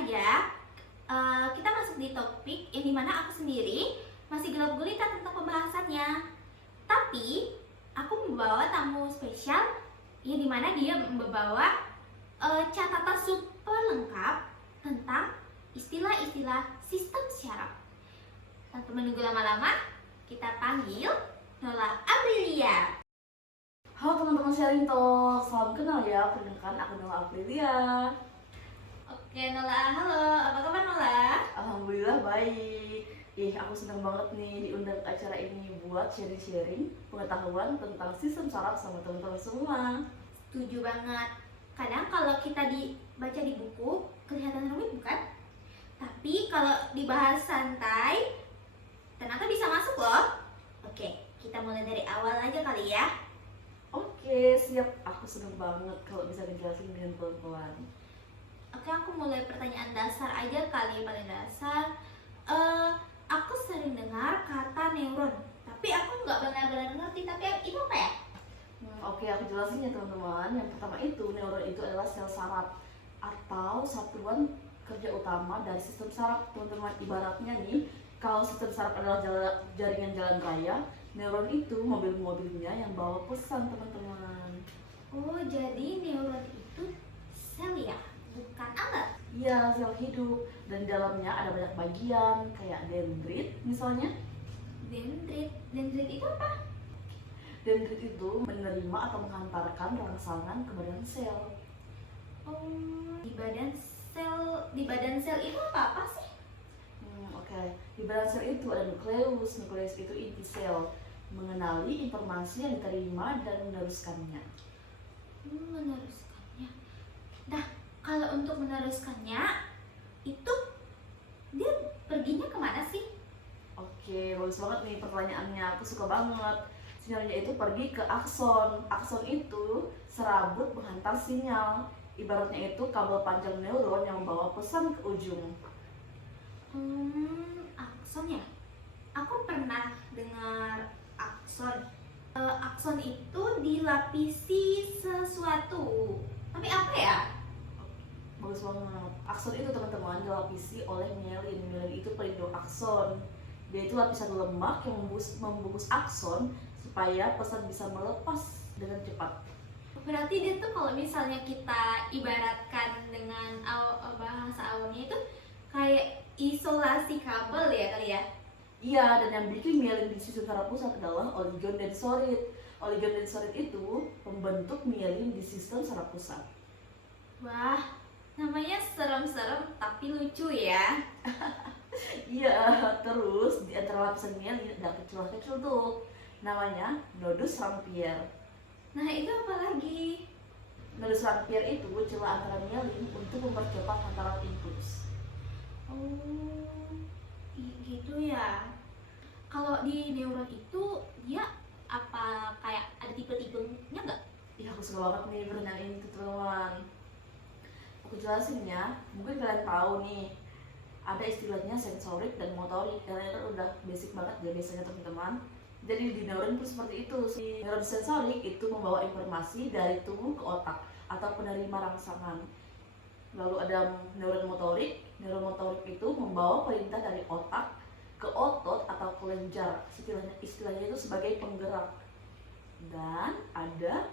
saja kita masuk di topik yang dimana aku sendiri masih gelap gulita tentang pembahasannya. Tapi aku membawa tamu spesial yang dimana dia membawa catatan super lengkap tentang istilah-istilah sistem syaraf. Tanpa menunggu lama-lama, kita panggil Nola Aprilia. Halo teman-teman sharing talk, salam kenal ya, perkenalkan aku Nola Aprilia. Oke Nola, halo, apa kabar Nola? Alhamdulillah baik. Aku senang banget nih diundang ke acara ini buat sharing-sharing pengetahuan tentang sistem saraf sama teman-teman semua. Setuju banget. Kadang kalau kita dibaca di buku kelihatan rumit bukan? Tapi kalau dibahas santai, ternyata bisa masuk loh. Oke, kita mulai dari awal aja kali ya. Oke, siap. Aku senang banget kalau bisa ngejelasin dengan pelan-pelan. Oke, aku mulai pertanyaan dasar aja kali, paling dasar. Aku sering dengar kata neuron, tapi aku nggak benar-benar ngerti. Tapi itu apa ya? Oke, aku jelasin ya teman-teman. Yang pertama itu, neuron itu adalah sel saraf atau satuan kerja utama dari sistem saraf. Teman-teman, ibaratnya nih, kalau sistem saraf adalah jaringan jalan raya, neuron itu mobil-mobilnya yang bawa pesan teman-teman. Oh, jadi neuron itu sel ya, bukan alat. Iya, sel hidup, dan di dalamnya ada banyak bagian kayak dendrit misalnya. Dendrit itu apa? Dendrit itu menerima atau menghantarkan rangsangan ke badan sel. Oh, di badan sel itu apa sih? Oke. Di badan sel itu ada nukleus. Nukleus itu inti sel, mengenali informasi yang diterima dan meneruskannya. Meneruskannya. Nah, kalau untuk meneruskannya itu dia perginya kemana sih? Oke, bagus banget nih pertanyaannya. Aku suka banget. Sinyalnya itu pergi ke akson. Akson itu serabut menghantar sinyal. Ibaratnya itu kabel panjang neuron yang membawa pesan ke ujung. Akson ya? Aku pernah dengar akson. Akson itu dilapisi sesuatu. Tapi apa ya? Bagus banget. Akson itu teman-teman dilapisi oleh mielin. Mielin itu pelindung akson. Dia itu lapisan lemak yang membungkus akson supaya pesan bisa melepas dengan cepat. Berarti dia tuh kalau misalnya kita ibaratkan dengan bahasa awamnya itu kayak isolasi kabel ya kali ya? Iya, dan yang bikin mielin di sistem saraf pusat adalah oligodendrosit. Oligodendrosit itu pembentuk mielin di sistem saraf pusat. Wah, namanya serem-serem tapi lucu ya. Iya, terus di antara lapisan mielin ada kecil-kecil tuh, namanya nodus Rampier. Nah, itu apa lagi? Nodus Rampier itu celah antara mielin untuk mempercepat hantaran impuls. Oh, gitu ya. Kalau di neuron itu dia apa kayak ada tipe-tipenya nggak? Iya, aku suka banget nih pertanyaan ini tuh teman. Aku jelasin ya, mungkin kalian tahu nih, ada istilahnya sensorik dan motorik. Kalian kan udah basic banget ya biasanya teman-teman. Jadi di neuron itu seperti itu. Si neuron sensorik itu membawa informasi dari tubuh ke otak atau penerima rangsangan. Lalu ada neuron motorik. Neuron motorik itu membawa perintah dari otak ke otot atau kelenjar. Istilahnya itu sebagai penggerak. Dan ada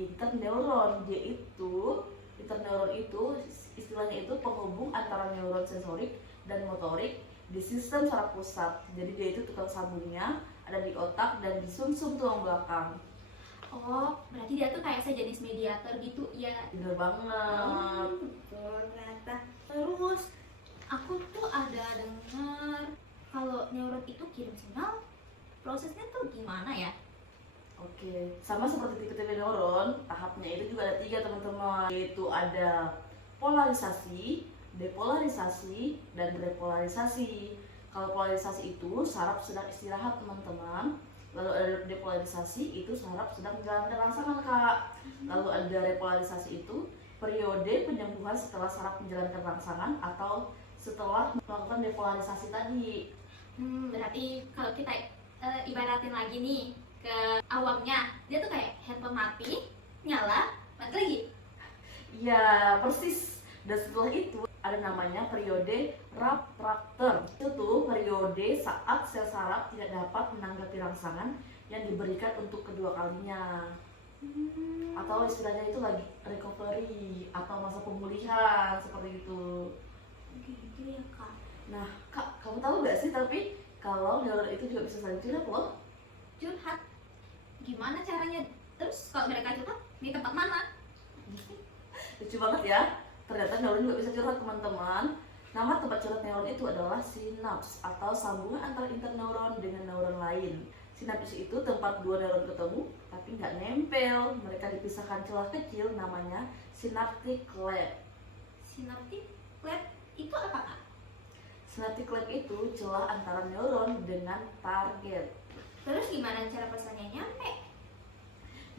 interneuron. Interneuron itu istilahnya itu penghubung antara neuron sensorik dan motorik di sistem saraf pusat. Jadi dia itu tukang sambungnya, ada di otak dan di sumsum tulang belakang. Oh, berarti dia tuh kayak sejenis mediator gitu ya? Bener banget. Betul ternyata. Terus aku tuh ada dengar kalau neuron itu kirim sinyal, prosesnya tuh gimana ya? Oke, sama seperti tipe-tipe neuron, tahapnya itu juga ada 3 teman-teman. Yaitu ada polarisasi, depolarisasi, dan repolarisasi. Kalau polarisasi itu saraf sedang istirahat teman-teman. Lalu ada depolarisasi, itu saraf sedang menjalankan rangsangan kak. Lalu ada repolarisasi itu periode penyembuhan setelah saraf menjalankan rangsangan atau setelah melakukan depolarisasi tadi. Berarti kalau kita ibaratin lagi nih ke awamnya, dia tuh kayak handphone mati, nyala, mati lagi. Iya, persis. Dan setelah itu ada namanya periode refraktor. Itu tuh periode saat sel saraf tidak dapat menanggapi rangsangan yang diberikan untuk kedua kalinya. Atau istilahnya itu lagi recovery atau masa pemulihan seperti itu. Gitu ya kak. Nah, Kak, kamu tahu gak sih tapi kalau neuron itu juga bisa saling curhat loh. Curhat? Gimana caranya? Terus kalau mereka curhat di tempat mana? Lucu banget ya. Ternyata neuron juga bisa curhat, teman-teman. Nama tempat curhat neuron itu adalah sinaps atau sambungan antara interneuron dengan neuron lain. Sinaps itu tempat dua neuron ketemu tapi nggak nempel. Mereka dipisahkan celah kecil namanya synaptic cleft. Synaptic cleft itu apa kak? Synaptic cleft itu celah antara neuron dengan target. Terus gimana cara pesannya nyampe?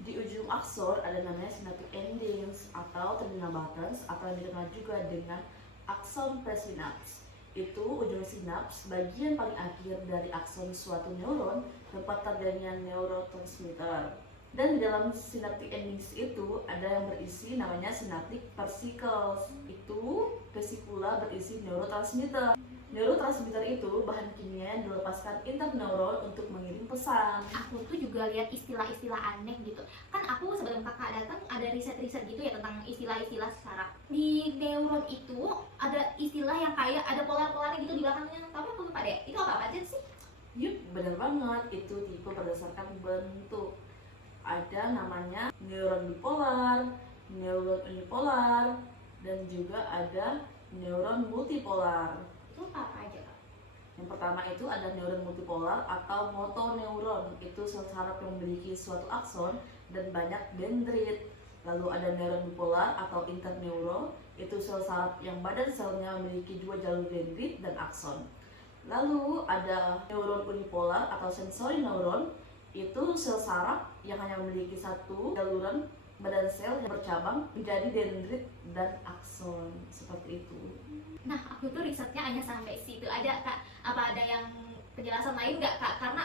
Di ujung aksor ada namanya synaptic endings atau terminal buttons atau yang dikenal juga dengan akson presinaps. Itu ujung sinaps, bagian paling akhir dari akson suatu neuron, tempat terjadinya neurotransmitter. Dan di dalam synaptic endings itu ada yang berisi namanya synaptic vesicles. Itu vesikula berisi neurotransmitter. Neurotransmitter itu bahan kimia yang dilepaskan interneuron untuk mengirim pesan. Aku tuh juga lihat istilah-istilah aneh gitu. Kan aku sebelum kakak datang ada riset-riset gitu ya tentang istilah-istilah saraf. Di neuron itu ada istilah yang kayak ada polar-polarnya gitu di belakangnya. Tapi aku lupa deh. Itu apa aja sih? Yup, benar banget. Itu tipe berdasarkan bentuk. Ada namanya neuron bipolar, neuron unipolar, dan juga ada neuron multipolar. Itu apa aja kak? Yang pertama itu ada neuron multipolar atau motoneuron. Itu sel saraf yang memiliki suatu akson dan banyak dendrit. Lalu ada neuron bipolar atau interneuron. Itu sel saraf yang badan selnya memiliki dua jalur dendrit dan akson. Lalu ada neuron unipolar atau sensory neuron. Itu sel saraf yang hanya memiliki satu jaluran badan sel yang bercabang menjadi dendrit dan akson. Seperti itu. Nah, aku tuh risetnya hanya sampai situ aja kak. Apa ada yang penjelasan lain nggak kak? Karena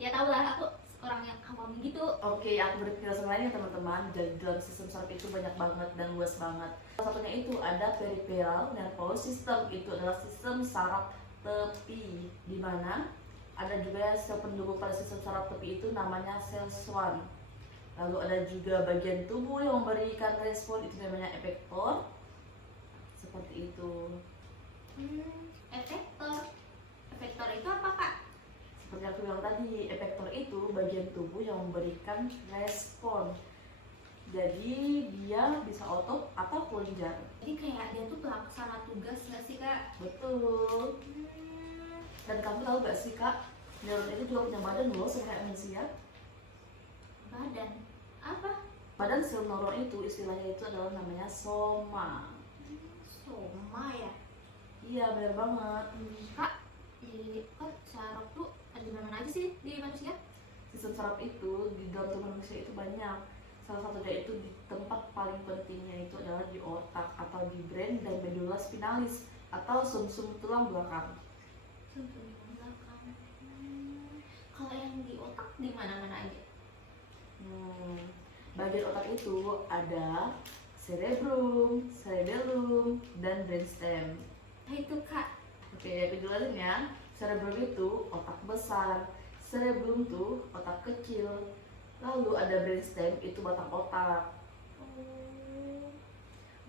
ya tau lah aku orang yang awam gitu. Oke, aku beri penjelasan lain ya teman-teman. Jadi dalam sistem saraf itu banyak banget dan luas banget. Salah satunya itu ada peripheral nervous system. Itu adalah sistem saraf tepi, di mana ada juga sel pendukung pada sistem saraf tepi itu namanya sel Schwann. Lalu ada juga bagian tubuh yang memberikan respon, itu namanya efektor. Seperti itu. Efektor. Efektor itu apa kak? Seperti aku bilang tadi, efektor itu bagian tubuh yang memberikan respon. Jadi dia bisa otot atau kelenjar. Jadi kayak dia tuh pelaksana tugas nggak sih kak? Betul. Dan kamu tahu gak sih kak, neuron itu juga punya badan loh seperti manusia. Badan apa? Badan sel neuron itu istilahnya itu adalah namanya soma. Soma ya? Iya benar banget. Kak, di saraf tuh ada di mana aja sih di manusia? Sistem saraf itu di dalam tubuh manusia itu banyak. Salah satunya itu di tempat paling pentingnya itu adalah di otak atau di brain dan medulla spinalis atau sumsum tulang belakang. Sumsum belakang. Kalau yang di otak di mana-mana aja? Bagian otak itu ada cerebrum, cerebellum, dan brainstem. Nah itu kak. Oke, penjelasan ya. Cerebrum itu otak besar, cerebellum tuh otak kecil. Lalu ada brainstem itu batang otak.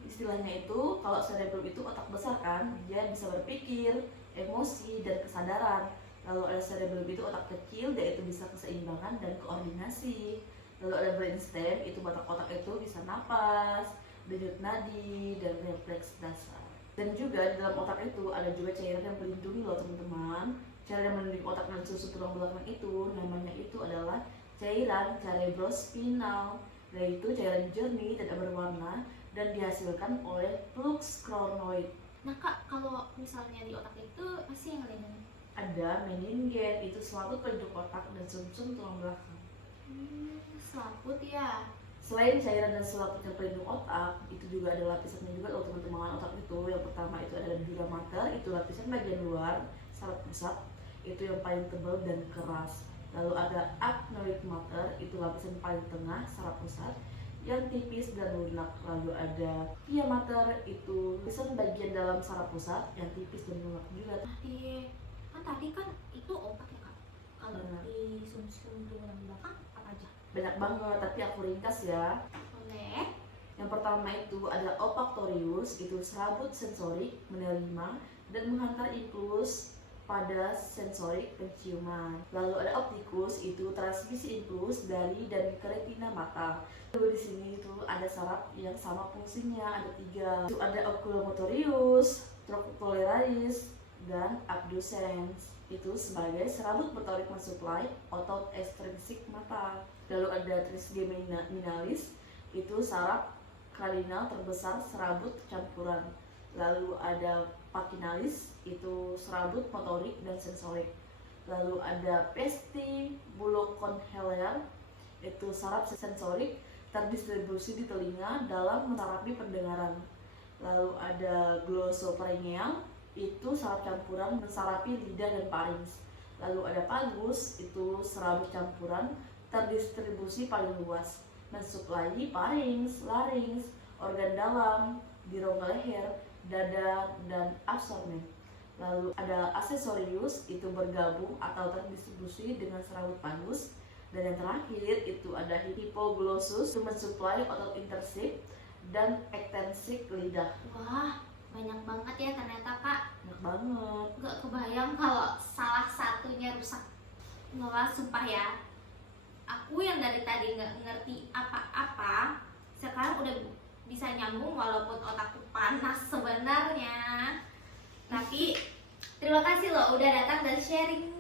Istilahnya itu kalau cerebrum itu otak besar kan, dia bisa berpikir, emosi, dan kesadaran. Lalu ada cerebellum itu otak kecil, dia itu bisa keseimbangan dan koordinasi. Lalu ada brainstem, itu batang otak itu bisa napas, denyut nadi, dan refleks dasar. Dan juga di dalam otak itu ada juga cairan yang melindungi loh teman-teman. Cairan yang melindungi otak dan susu tulang belakang itu namanya itu adalah cairan cerebrospinal, yaitu cairan jernih tidak berwarna dan dihasilkan oleh flux chronoid. Nah kak, kalau misalnya di otak itu pasti yang lain. Ada meningen, itu selaput penduk otak dan sumsum tulang belakang. Selaput ya. Selain cairan dan selaput yang pelindung otak, itu juga ada lapisannya juga loh teman-teman. Otak itu yang pertama itu ada dura mater, itu lapisan bagian luar saraf pusat, itu yang paling tebal dan keras. Lalu ada acnoid mater, itu lapisan paling tengah saraf pusat. yang tipis dan lunak. Lalu ada pia mater, itu tulisan bagian dalam saraf pusat yang tipis dan lunak juga. Tadi kan itu opak ya kak. Kalau Benar. di sum-sum tulang belakang apa aja? Banyak banget, tapi aku ringkas ya. Boleh. Yang pertama itu adalah olfaktorius, itu serabut sensorik menerima dan menghantar impuls pada sensorik penciuman. Lalu ada optikus, itu transmisi impuls dari dan ke retina mata. Lalu di sini itu ada saraf yang sama fungsinya, ada 3. Itu ada oculomotorius, trochlearis, dan abducens. Itu sebagai serabut motorik mensuplai otot ekstrinsik mata. Lalu ada trigeminalis, itu saraf kardinal terbesar serabut campuran. Lalu ada pachynalis, itu serabut motorik dan sensorik. Lalu ada vestibulocondylar, itu saraf sensorik terdistribusi di telinga dalam menerapi pendengaran. Lalu ada glossopharyngeal, itu saraf campuran mensarapi lidah dan parings. Lalu ada vagus, itu serabut campuran terdistribusi paling luas, mensuplai pharynx, larynx, organ dalam, di rongga leher, dada, dan absorben. Lalu ada accessorius, itu bergabung atau terdistribusi dengan serabut pagus. Dan yang terakhir itu ada hipoglossus, itu mensuplai otot intersik dan ekstensik lidah. Wah, banyak banget ya ternyata kak. Enak banget. Gak kebayang kalau salah satunya rusak. Nolah, sumpah ya. Aku yang dari tadi nggak ngerti apa-apa, sekarang udah bisa nyambung walaupun otakku panas sebenarnya. Tapi terima kasih loh udah datang dan sharing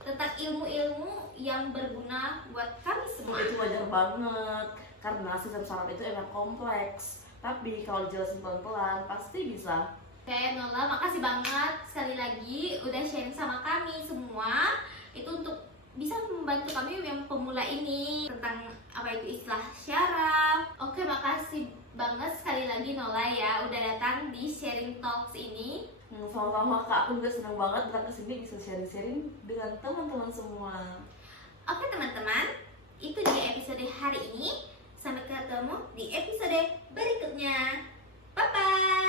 tentang ilmu-ilmu yang berguna buat kami semua. Itu wajar banget karena sistem saraf itu emang kompleks. Tapi kalau dijelasin pelan-pelan pasti bisa. Oke Nola, makasih banget sekali lagi udah sharing sama kami semua. Itu untuk bisa membantu kami yang pemula ini tentang apa itu istilah syaraf. Oke, makasih banget sekali lagi Nola ya udah datang di Sharing Talks ini. Sama-sama kak, aku juga senang banget datang ke sini bisa sharing-sharing dengan teman-teman semua. Oke teman-teman, itu dia episode hari ini. Sampai ketemu di episode berikutnya. Bye bye.